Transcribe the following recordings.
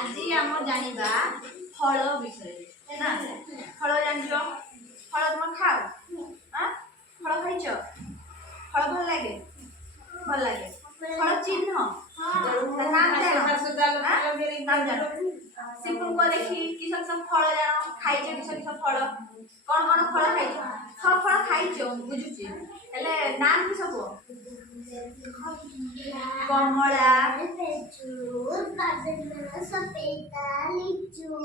আজি आम जानिबा फल विषय ना फल जानियो फल तुम खाओ हां फल खाइछो फल भल लागे फल चिन्ह नाम जानो सिंपल को देखी किसन सब फल जानो खाइछो किसन फल कौन फल खाइछो सब फल खाइछो बुझुची हेले नाम कि सब कमला सपेता लिचू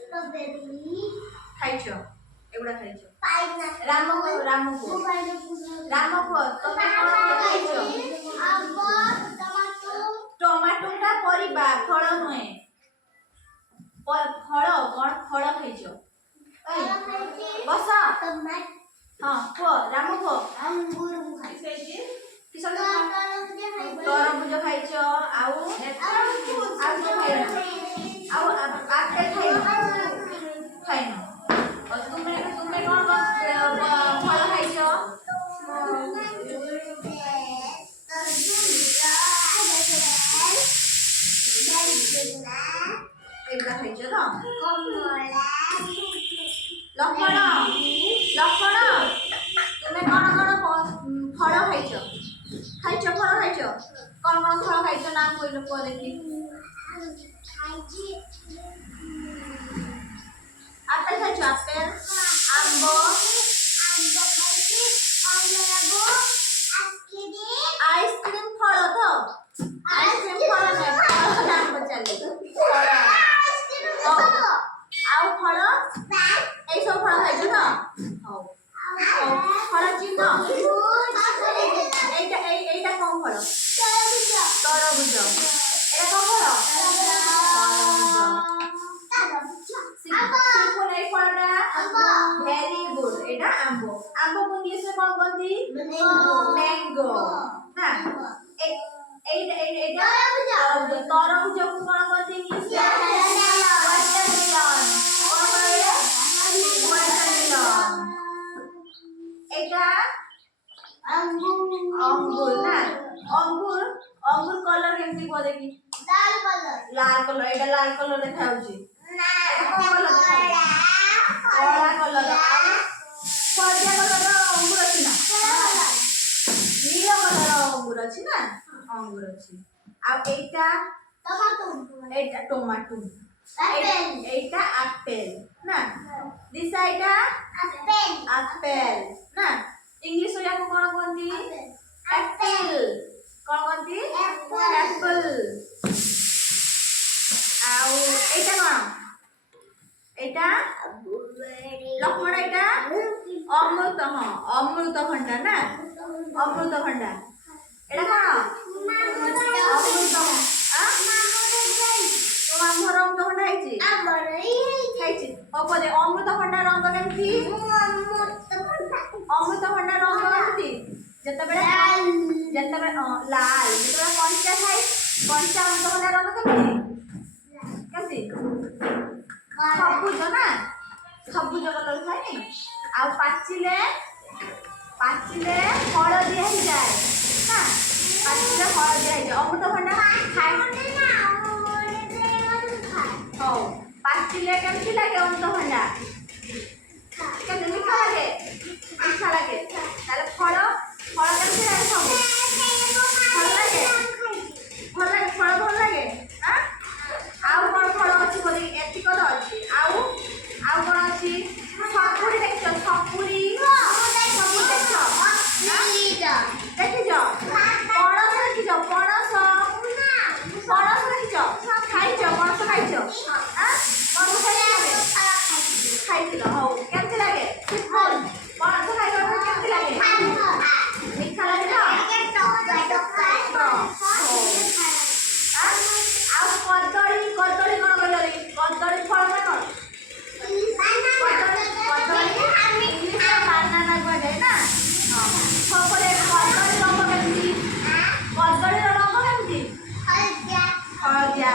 स्ट्रॉबेरी खाइछो एगुडा खाइछो रामको तमे कोन खाइछो आंबो टमाटो टा परिबा फल नय फल कोन फल खाइछो बस हां को रामको अंगूर खाइछो किसन तरबुज खाइछो आउ आपके खाइनो और तुमे कौन फल खाइछो एगुला खाइछो तो लक्षण तुमे कौन फल खाइछो फल खाइछो कौन फल खाइछो नाम कोइलो को देखी आपेल खाइछो आपेल आंबो खाइछो आइसक्रीम फल तो आइसक्रीम फल में फल नाम बचाली आउ फल ए सब फल खाइछो ना हां फल चिन्ह এইটা কোন ফল তরভুজ এটা কোন ফল সিম্পল এই ফলটা ভেরি গুড এটা আম্বো আম্বো কোন দিয়েছে কোন বন্ধি ম্যাঙ্গো না এইটা তরভুজ কোন বন্ধি দিয়েছে ওয়াটারমেলন কোন বলে ওয়াটারমেলন এটা अंगूर ना अंगूर कलर केमती को देखी लाल कलर एटा लाल कलर देखाउची ना कलर कला कलर सजिया कलर अंगूर अछि ना नील कलर अंगूर अछि ना अंगूर अछि आ एटा टमाटो एटा एप्पल ना दिस एटा एप्पल ना इंग्लिश या को कोन कोनती एप्पल कोन कोनती एप्पल आउ एटा कोन एटा लक्ष्मण एटा अमृत हां अमृत भंडा ना अमृत भंडा एटा कोन अमृत आ मामो रंग भंडा आइची खाइची ओपदे अमृत भंडा रंग केमती अमृत भंडा रंग केमती जतबेले लाल जतबेले कंचा खाई कंचा अमृत भंडा रंग केमती सबुज ना सबुज कलर खाई आ पाचिले फल दिया ही जाए ना पाचिले फल दिया ही जाए अमृत भंडा खाई हो पाचिले केमती लागे अमृत भंडा केमती मीठा लागे ताले फल केमती लागे सब फल लागे फल भल लागे हां आउ कोन फल अछि बोली एति कल अछि आउ कोन अछि सपुरी देखछो सपुरी देखछो देखिजो पणस देखिजो पणस देखिजो खाइजो पणस खाइजो हां पणस खाइथिलो हो केमती लागे पणस खाइजो केमती लागे मीठा लागे ना आउ कदली कोन कहले कदली फल ना कोन बनाना कहले ना हां सबले कदली रंग केमती हळदिया